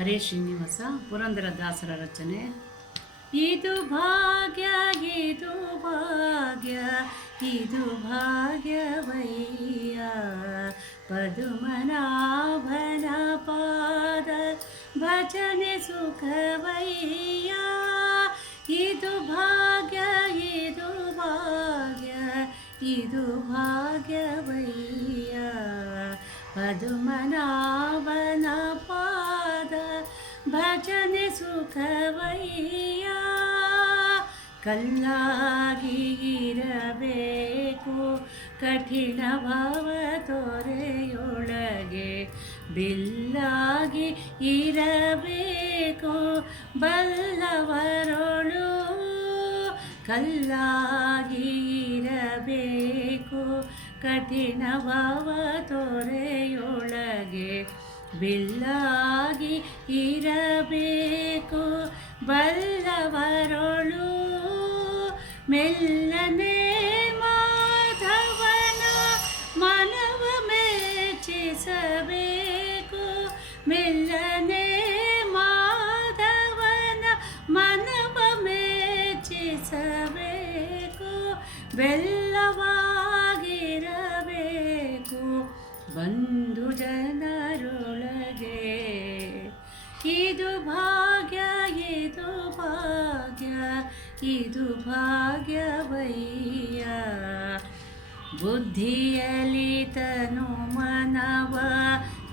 ಹರೇ ಶ್ರೀನಿವಾಸ ಪುರಂದರದಾಸರ ರಚನೆ. ಇದು ಭಾಗ್ಯ ಇದು ಭಾಗ್ಯ ಇದು ಭಾಗ್ಯವಯ್ಯ, ಪದುಮನಾಭನ ಪಾದ ಭಜನೆ ಸುಖವಯ್ಯ. ಇದು ಭಾಗ್ಯ ಇದು ಭಾಗ್ಯ ಇದು ಭಾಗ್ಯವಯ್ಯ, ಪದುಮನಾಭನ ಪಾದ ಭಜನೆ ಸುಖವಯ್ಯ. ಕಲ್ಲಾಗಿ ಇರಬೇಕು ಕಠಿಣ ಭಾವ ತೊರೆಯೊಳಗೆ, ಬಿಲ್ಲಾಗಿ ಇರಬೇಕು ಬಲ್ಲವರೊಳು. ಕಲ್ಲಾಗಿ ಇರಬೇಕು ಕಠಿಣ ಭಾವ ತೊರೆಯೊಳಗೆ, ಬಿಲ್ಲಾಗಿ ಇರಬೇಕು ಬಲ್ಲವರೊಳು. ಮೆಲ್ಲನೆ ಮಾಧವನ ಮನವ ಮೆಚ್ಚಿಸಬೇಕು, ಮೆಲ್ಲನೆ ಮಾಧವನ ಮನವ ಮೆಚ್ಚಿಸಬೇಕು. ಬೆಲ್ಲವಾಗಿರಬೇಕು ಬಂಧು ಜನರೊಳಗೆ, ಇದು ಭಾಗ್ಯ ಇದು ಭಾಗ್ಯ ಇದು ಭಾಗ್ಯವಯ್ಯ. ಬುದ್ಧಿಯಲ್ಲಿ ತನು ಮನವ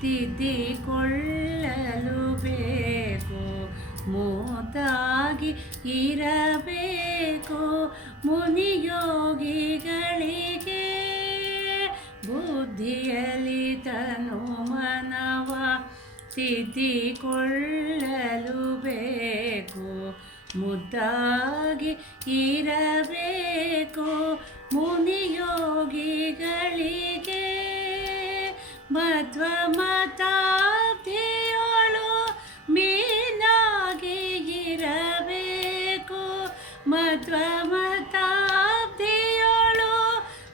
ತಿದ್ದಿಕೊಳ್ಳಲು ಬೇಕು, ಮೂತಾಗಿ ಇರಬೇಕು ಮುನಿಯೋಗಿಗಳಿಗೆ. ಬುದ್ಧಿಯಲ್ಲಿ ತನು ಮನವ ತಿದ್ದಿಕೊಳ್ಳಲು ಬೇಕು, ಮುದ್ದಾಗಿ ಇರಬೇಕು ಮುನಿಯೋಗಿಗಳಿಗೆ. ಮಧ್ವ ಮತಾಬ್ಧಿಯೊಳು ಮೀನಾಗಿ ಇರಬೇಕು, ಮಧ್ವ ಮತಾಬ್ಧಿಯೊಳು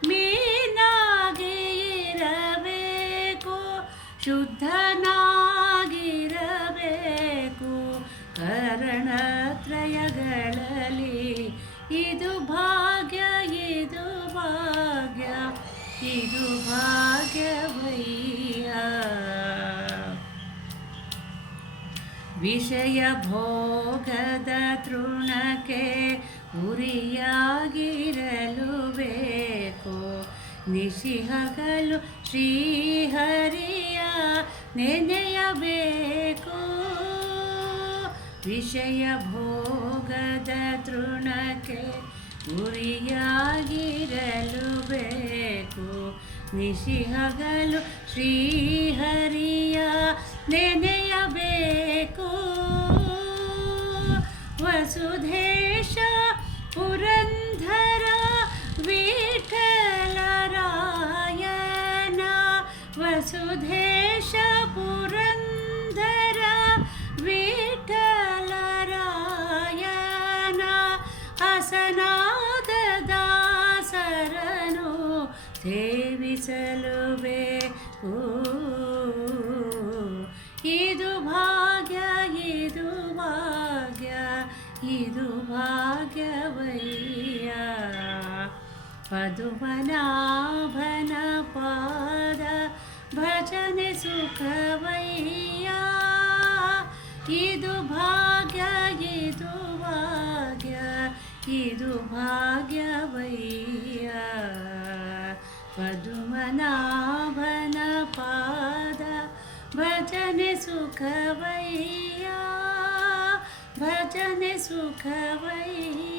ಮೀನಾಗಿ ಇರಬೇಕು, ಶುದ್ಧನಾಗಿರಬೇಕು ಕರಣತ್ರಯಗಳಲ್ಲಿ. ಇದು ಭಾಗ್ಯ ಇದು ಭಾಗ್ಯ ಇದು ಭಾಗ್ಯವಯ್ಯ. ವಿಷಯ ಭೋಗದ ತೃಣಕ್ಕೆ ಉರಿಯಾಗಿರಲು ಬೇಕು, ನಿಶಿಹಗಲು ಶ್ರೀಹರಿಯ ನೆನೆಯಬೇಕು. ವಿಷಯ ಭೋಗದ ತೃಣಕ್ಕೆ ಉರಿಯಾಗಿರಲು ಬೇಕು, ನಿಶಿಹಗಲು ಶ್ರೀಹರಿಯ ನೆನೆಯಬೇಕು. ವಸುಧೇಶ ಪುರಂದರ ವಿಠಲರಾಯನ, ವಸುಧೇಶ ಪುರಂದರ ವಿಠಲರಾಯನ, ಹಸನಾದ ದಾಸರನು ಸೇವಿಸಲು ಬೇಕು. ಇದು ಭಾಗ್ಯ ಇದು ಭಾಗ್ಯ ಇದು ಭಾಗ್ಯವಯ್ಯ, ಪದುಮನಾಭನ ಪಾದ ಭಜನೆ ಸುಖವಯ್ಯ. ಇದು ಭಾಗ್ಯ ಇದು ಭಾಗ್ಯ ಇದು ಭಾಗ್ಯವಯ್ಯ, ಪದುಮನಾಭನ ಪಾದ ಭಜನೆ ಸುಖವಯ್ಯ, ಭಜನೆ ಸುಖವಯ್ಯ.